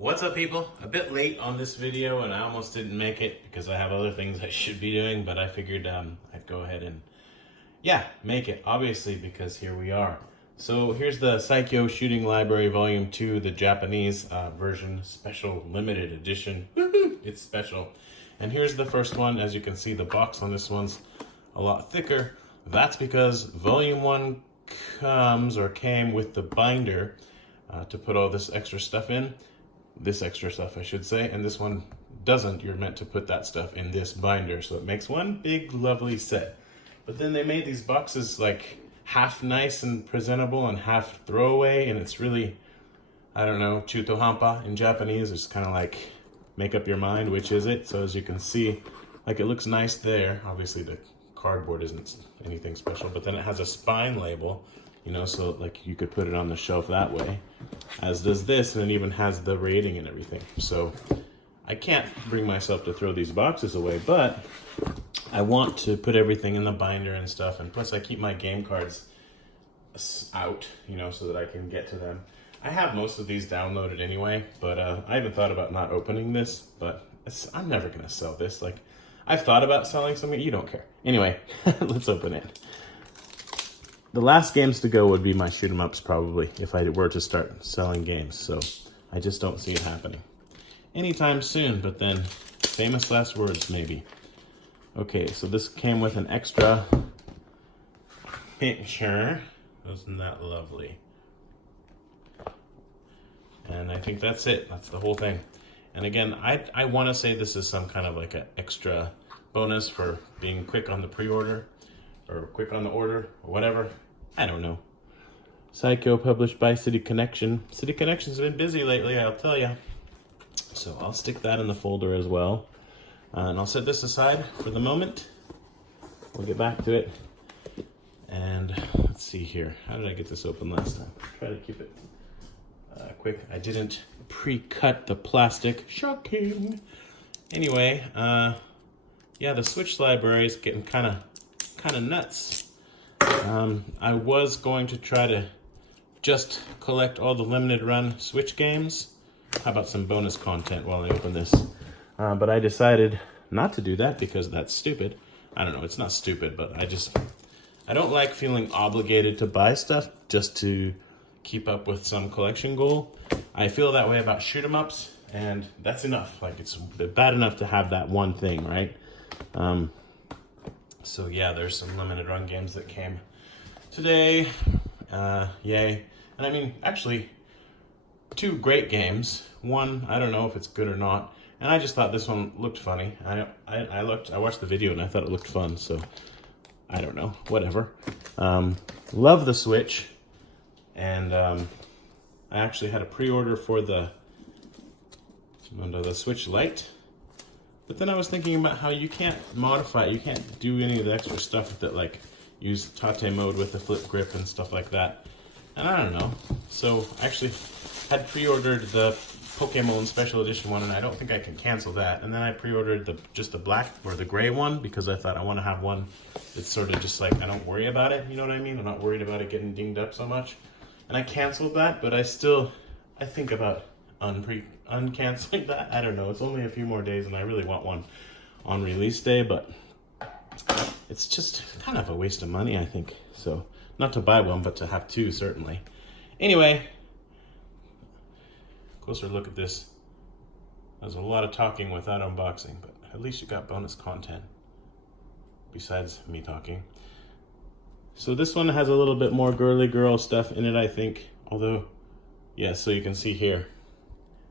What's up, people? A bit late on this video and I almost didn't make it because I have other things I should be doing, but I figured I'd go ahead and make it, obviously, because here we are. So here's the Psikyo Shooting Library Volume 2, the Japanese version, special limited edition. Woohoo! It's special. And here's the first one. As you can see, the box on this one's a lot thicker. That's because Volume 1 came with the binder to put all this extra stuff in. This extra stuff, I should say, and this one doesn't. You're meant to put that stuff in this binder, so it makes one big lovely set. But then they made these boxes like half nice and presentable and half throwaway, and it's really, I don't know, chutohampa in Japanese. It's kind of like make up your mind which is it. So as you can see, like, it looks nice there. Obviously the cardboard isn't anything special, but then it has a spine label, you know, so like you could put it on the shelf that way, as does this, and it even has the rating and everything. So I can't bring myself to throw these boxes away, but I want to put everything in the binder and stuff, and plus I keep my game cards out, you know, so that I can get to them. I have most of these downloaded anyway, but I even thought about not opening this, but I'm never gonna sell this. Like, I've thought about selling something. You don't care. Anyway, let's open it. The last games to go would be my shoot 'em ups, probably, if I were to start selling games. So I just don't see it happening anytime soon. But then, famous last words, maybe. Okay, so this came with an extra picture. Wasn't that lovely? And I think that's it. That's the whole thing. And again, I want to say this is some kind of like an extra bonus for being quick on the pre-order, or quick on the order, or whatever. I don't know. Psikyo, published by City Connection. City Connection's been busy lately, I'll tell you. So I'll stick that in the folder as well. And I'll set this aside for the moment. We'll get back to it. And let's see here. How did I get this open last time? Try to keep it quick. I didn't pre-cut the plastic. Shocking. Anyway, yeah, the Switch library is getting kind of nuts. I was going to try to just collect all the limited run Switch games. How about some bonus content while I open this? But I decided not to do that because that's stupid. I don't know, it's not stupid, but I don't like feeling obligated to buy stuff just to keep up with some collection goal. I feel that way about shoot 'em ups, and that's enough. Like, it's bad enough to have that one thing, right? So yeah, there's some limited run games that came today. Yay. And I mean, actually, two great games. One, I don't know if it's good or not, and I just thought this one looked funny. I watched the video and I thought it looked fun, so I don't know, whatever. Love the Switch, and I actually had a pre-order for the Switch Lite. But then I was thinking about how you can't modify it. You can't do any of the extra stuff with it, like use tate mode with the flip grip and stuff like that. And I don't know. So I actually had pre-ordered the Pokemon Special Edition one, and I don't think I can cancel that. And then I pre-ordered just the black or the gray one because I thought I want to have one that's sort of just like, I don't worry about it. You know what I mean? I'm not worried about it getting dinged up so much. And I canceled that, but I think about uncanceling that. I don't know. It's only a few more days and I really want one on release day, but it's just kind of a waste of money, I think. So not to buy one, but to have two, certainly. Anyway, closer look at this. There's a lot of talking without unboxing, but at least you got bonus content besides me talking. So this one has a little bit more girly girl stuff in it, I think. Although, yeah, so you can see here,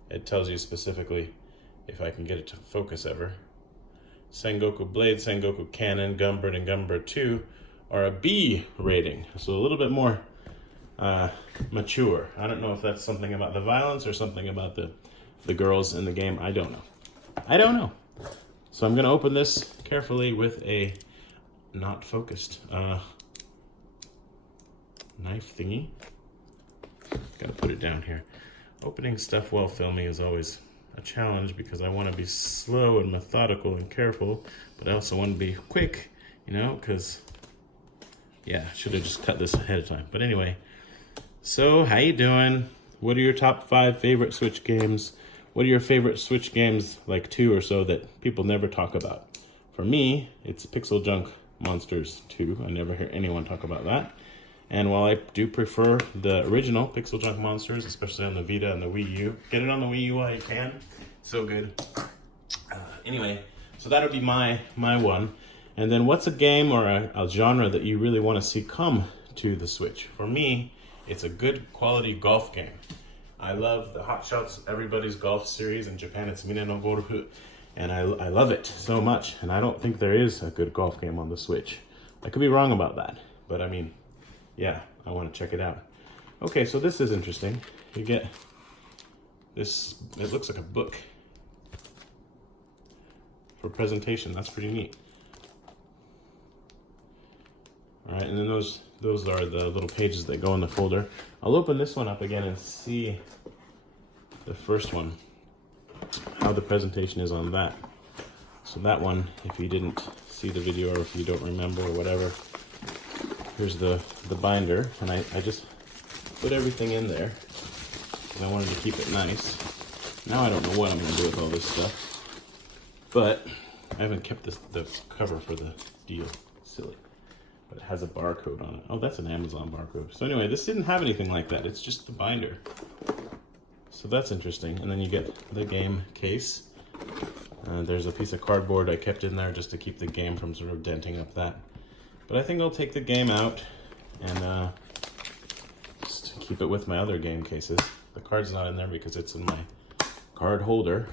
it tells you specifically, if I can get it to focus ever. Sengoku Blade, Sengoku Cannon, Gumbird, and Gumbird 2 are a B rating. So a little bit more mature. I don't know if that's something about the violence or something about the girls in the game. I don't know. So I'm going to open this carefully with a not focused knife thingy. Gotta put it down here. Opening stuff while filming is always a challenge because I want to be slow and methodical and careful, but I also want to be quick, you know, because, yeah, should have just cut this ahead of time. But anyway, so how you doing? What are your top 5 favorite Switch games? what are your favorite Switch games, like 2 or so, that people never talk about? For me, it's Pixel Junk Monsters 2. I never hear anyone talk about that. And while I do prefer the original Pixel Junk Monsters, especially on the Vita and the Wii U, get it on the Wii U while you can. So good. Anyway, so that would be my one. And then what's a game or a genre that you really want to see come to the Switch? For me, it's a good quality golf game. I love the Hot Shots Everybody's Golf series. In Japan, it's Mine no Gorufu. And I love it so much. And I don't think there is a good golf game on the Switch. I could be wrong about that. But I mean, yeah, I want to check it out. Okay, so this is interesting. You get this, it looks like a book for presentation. That's pretty neat. All right, and then those are the little pages that go in the folder. I'll open this one up again and see the first one, how the presentation is on that. So that one, if you didn't see the video or if you don't remember or whatever, here's the binder, and I just put everything in there, and I wanted to keep it nice. Now I don't know what I'm going to do with all this stuff, but I haven't kept the cover for the deal. Silly. But it has a barcode on it. Oh, that's an Amazon barcode. So anyway, this didn't have anything like that. It's just the binder. So that's interesting. And then you get the game case. There's a piece of cardboard I kept in there just to keep the game from sort of denting up that. But I think I'll take the game out and just keep it with my other game cases. The card's not in there because it's in my card holder,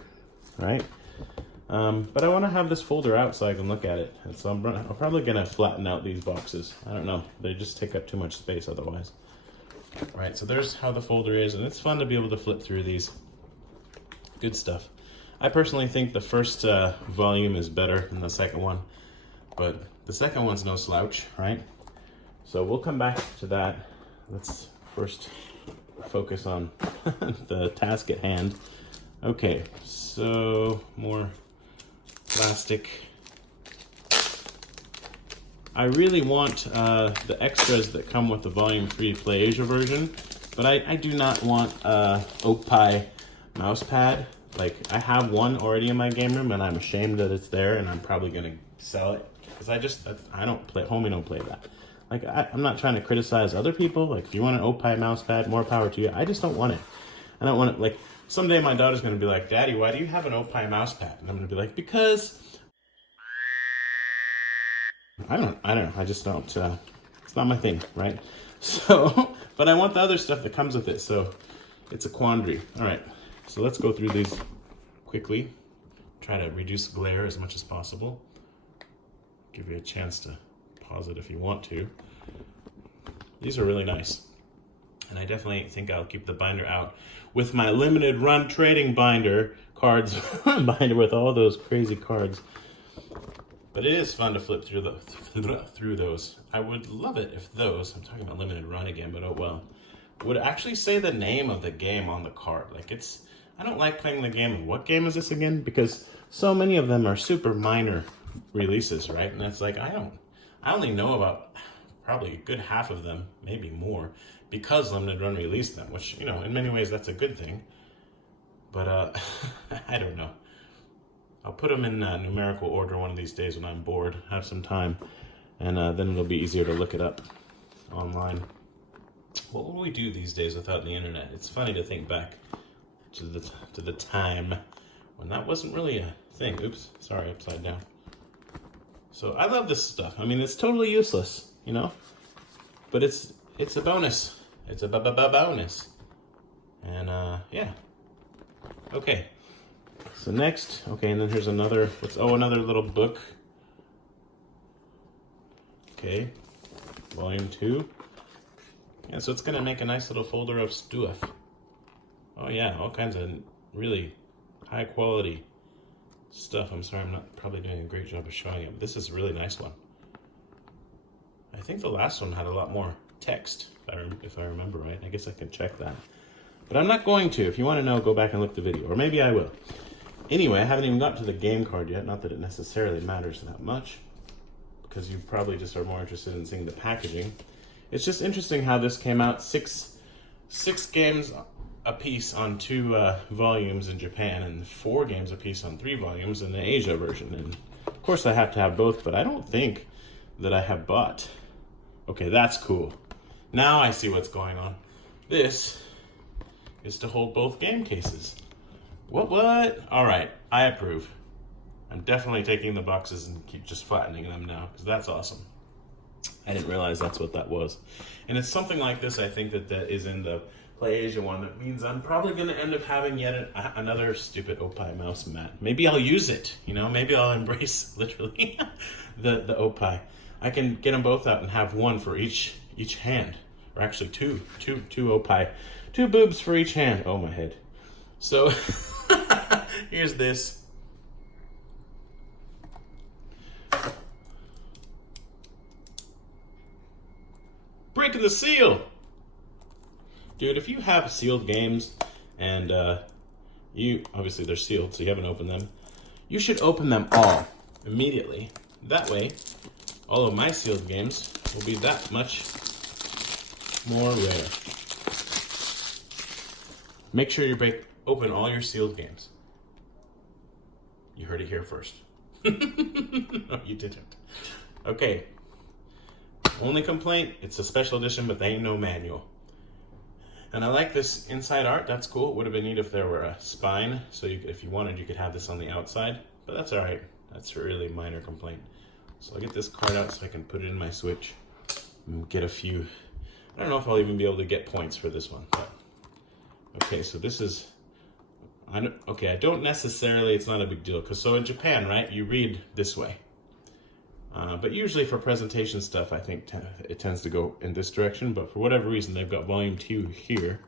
right? But I want to have this folder out so I can look at it. And so I'm probably going to flatten out these boxes. I don't know. They just take up too much space otherwise. Right, so there's how the folder is, and it's fun to be able to flip through these. Good stuff. I personally think the first volume is better than the second one, but the second one's no slouch, right? So we'll come back to that. Let's first focus on the task at hand. Okay, so more plastic. I really want the extras that come with the Volume 3 Play Asia version, but I do not want Oak Pie mouse pad. Like, I have one already in my game room, and I'm ashamed that it's there, and I'm probably going to sell it, because I don't play, homie don't play that. Like, I'm not trying to criticize other people. Like, if you want an Oak Pie mouse pad, more power to you. I just don't want it. I don't want it, like, someday my daughter's going to be like, Daddy, why do you have an Oak Pie mouse pad? And I'm going to be like, because I don't know. I just don't, it's not my thing, right? So, but I want the other stuff that comes with it. So it's a quandary. All right. So let's go through these quickly. Try to reduce glare as much as possible. Give you a chance to pause it if you want to. These are really nice. And I definitely think I'll keep the binder out with my limited run trading binder cards, binder with all those crazy cards. But it is fun to flip through those. I would love it if those, I'm talking about limited run again, but oh well, would actually say the name of the game on the card. Like, I don't like playing the game. What game is this again? Because so many of them are super minor releases, right? And it's like, I only know about probably a good half of them, maybe more, because Limited Run released them, which, you know, in many ways that's a good thing. But I don't know. I'll put them in numerical order one of these days when I'm bored, have some time, and then it'll be easier to look it up online. What will we do these days without the internet? It's funny to think back to the time when that wasn't really a thing. Oops, sorry, upside down. So I love this stuff. I mean, it's totally useless, you know, but it's a bonus. It's a bonus. And yeah. Okay. So next, okay, and then here's another, another little book. Okay, Volume 2. Yeah, so it's gonna make a nice little folder of stuff. Oh yeah, all kinds of really high quality stuff. I'm sorry, I'm not probably doing a great job of showing it, but this is a really nice one. I think the last one had a lot more text, if I remember right. I guess I can check that. But I'm not going to. If you want to know, go back and look the video, or maybe I will. Anyway, I haven't even got to the game card yet. Not that it necessarily matters that much, because you probably just are more interested in seeing the packaging. It's just interesting how this came out. Six games a piece on 2 volumes in Japan and 4 games a piece on 3 volumes in the Asia version. And of course I have to have both, but I don't think that I have bought. Okay, that's cool. Now I see what's going on. This is to hold both game cases. What? All right, I approve. I'm definitely taking the boxes and keep just flattening them now, because that's awesome. I didn't realize that's what that was. And it's something like this, I think, that is in the Play Asia one. That means I'm probably going to end up having yet another stupid Opie mouse mat. Maybe I'll use it, you know? Maybe I'll embrace, literally, the Opie. I can get them both out and have one for each hand. Or actually two Opie. 2 boobs for each hand. Oh, my head. So, here's this. Breaking the seal! Dude, if you have sealed games and obviously they're sealed, so you haven't opened them, you should open them all immediately. That way, all of my sealed games will be that much more rare. Make sure you open all your sealed games. You heard it here first. No, you didn't. Okay. Only complaint, it's a special edition, but they ain't no manual. And I like this inside art. That's cool. It would have been neat if there were a spine, so if you wanted, you could have this on the outside. But that's all right. That's a really minor complaint. So I'll get this card out so I can put it in my Switch and get a few. I don't know if I'll even be able to get points for this one. But okay, so this is. I don't necessarily. It's not a big deal because so in Japan, right? You read this way. But usually for presentation stuff, I think it tends to go in this direction. But for whatever reason, they've got volume 2 here,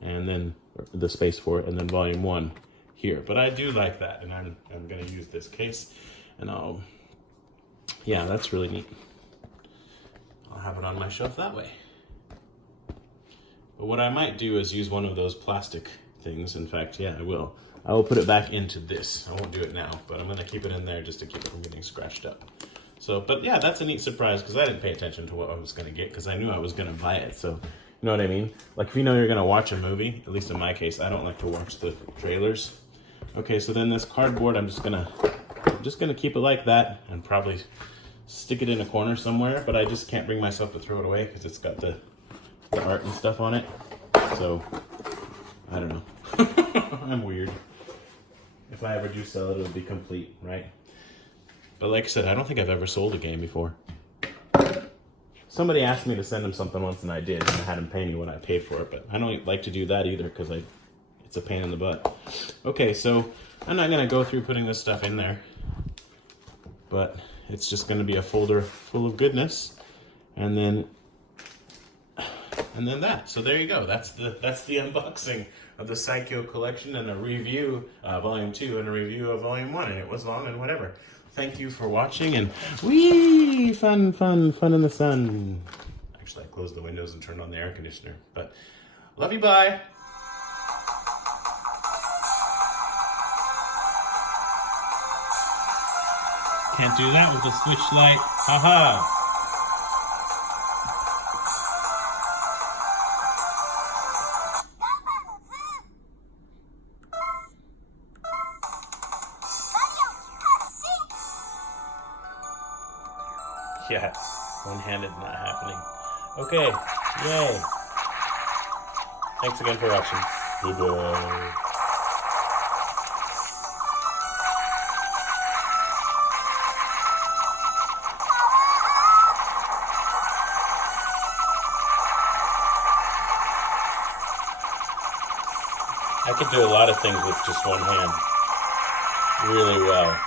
and then the space for it, and then volume 1 here. But I do like that, and I'm going to use this case, and yeah, that's really neat. I'll have it on my shelf that way. But what I might do is use one of those plastic things. In fact, yeah, I will. I will put it back into this. I won't do it now, but I'm going to keep it in there just to keep it from getting scratched up. So, but yeah, that's a neat surprise because I didn't pay attention to what I was going to get because I knew I was going to buy it. So, you know what I mean? Like if you know you're going to watch a movie, at least in my case, I don't like to watch the trailers. Okay, so then this cardboard, I'm just going to keep it like that and probably stick it in a corner somewhere, but I just can't bring myself to throw it away because it's got the art and stuff on it. So, I don't know. I'm weird. If I ever do sell it, it'll be complete, right? But like I said, I don't think I've ever sold a game before. Somebody asked me to send them something once, and I did, and I had them pay me what I paid for it, but I don't like to do that either because it's a pain in the butt. Okay, so I'm not going to go through putting this stuff in there, but it's just going to be a folder full of goodness, and then that. So there you go. That's the unboxing of the Psikyo collection and a review, volume 2 and a review of volume 1, and it was long and whatever. Thank you for watching, and whee, fun in the sun. Actually, I closed the windows and turned on the air conditioner, but love you, bye. Can't do that with the Switch light, haha. Yeah, one-handed, not happening. Okay, yay. Thanks again for watching. Goodbye. I could do a lot of things with just one hand. Really well.